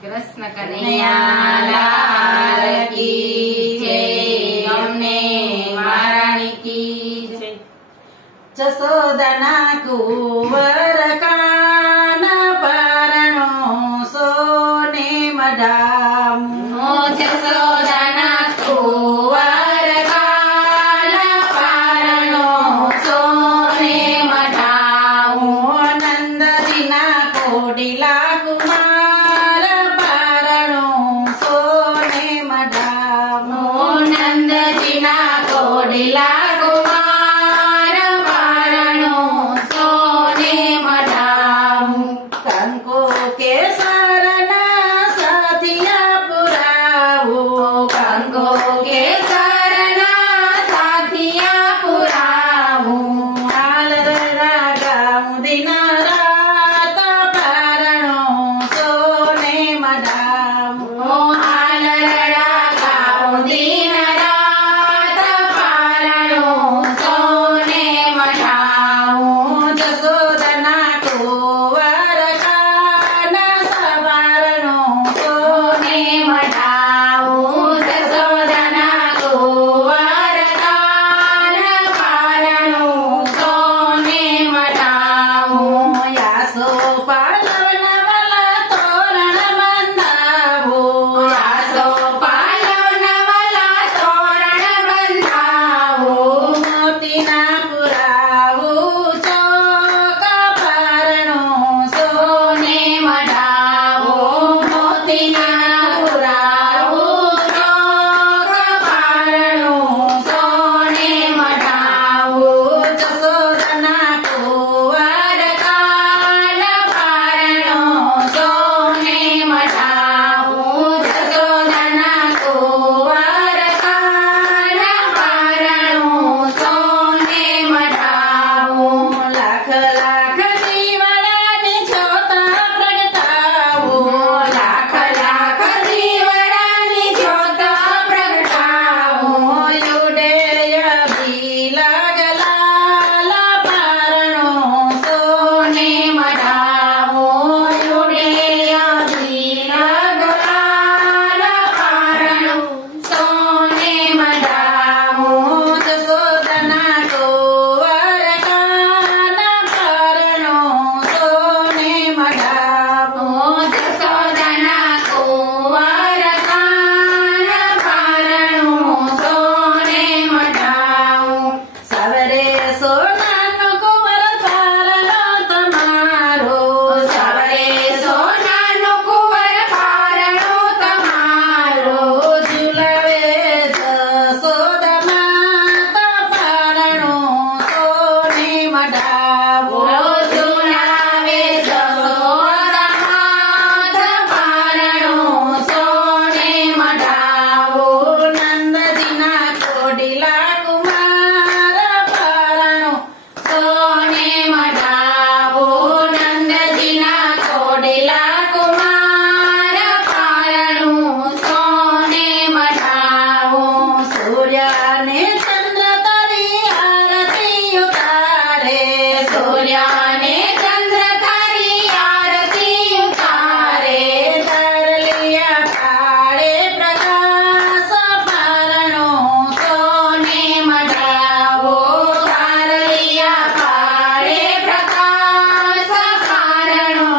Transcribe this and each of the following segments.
કૃષ્ણ કનૈયા લાલ કી જય, અમને મહારાણી કી જય। જશોદાના કુંવર કાના પારણો સોને મઢામો, જશોદાના કુંવર કાના પારણો સોને મઢામો, નંદજીના કોડીલા કુમાર પારણો સોને મઢામો, નંદજીના કોડીલા કુમાર પારણો સોને મઢામો, કંકો કેસરના સાથિયા પુરાવો, કંકો કેસરના સાથિયા પુરાવો, હાલરડા ગામ દિન રાત પારણો સોને મઢામો, હાલરડા ગાઉ દિન રાત પારણો સોને મઢામો, જશોદાના કુંવર કાના સવારણો સોને મઢામો, જશોદાના કુંવર કાના પારણો સોને મઢામો, યાસો પાલવના વાલા તોરણ બંધાવો, આસો પાલવના વાલા તોરણ બંધાવો, મોતીના પુરાવું ચોક પારણો સોને મઢાવો, મોતીના પુરાવો ચોક પારણો સોને મઢાવો, જશોદાના કુંવર કાના પારણો સોને મઢાવો, જશોદાના કુંવર કાના પારણો સોને મઢાવો, લાખ લાખ દીવડાની જોતા પ્રગટાવો, લાખ લાખ દીવડાની જ્યોત પ્રગટાવો, યુડે અભિલાગ લાલ પારણો સોને મઢાવો, યુડે અભિલાગ લાલ પારણો સોને મઢાવો, જશોદાના કુંવર કાના પારણો સોને મઢાવો, જશોદાના કુંવર કાના પારણો સોને મઢાવો, સવરે સોનાનો કુંવર પારણો તમારો, સવરે સોનાનો કુંવર પારણો તમારો, ઝુલાવે જશોદા માતા પારણો સોને મઢાવો, ઝુલાવે જશોદા માત પારણો સોને મઢાવો, નંદજીના કોડીલા કુમાર પારણો સોને મઢાવો, નંદજીના કોડીલા કુમાર પારણો સોને મઢાવો, સૂર્યને ચંદ્ર તારી આરતી ઉતારે, સૂર્યને ચંદ્ર તારી આરતી ઉતારે, તારલિયા પાડે પ્રકાશ પારણો સોને મઢાવો, તારલિયા પાડે પ્રકાશ પારણો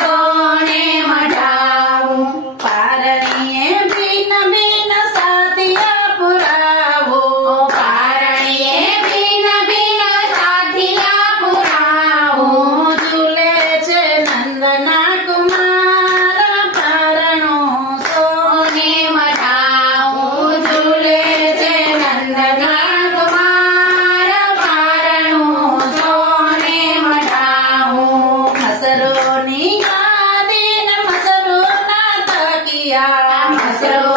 સોને મઢાવો, પારણીએ ભિન્ન ભિન્ન સાથિયા પુરાવો, પારણીએ ભિન્ન ભિન્ન સાથિયા પુરાવો, ઝૂલે છે નંદના કુમાર પારણો સોને મઢાવો, ઝૂલે છે નંદના કુમાર પારણો સોને મઢાવો, મસરોની ગાદીન મસરોના તકિયા, મસરો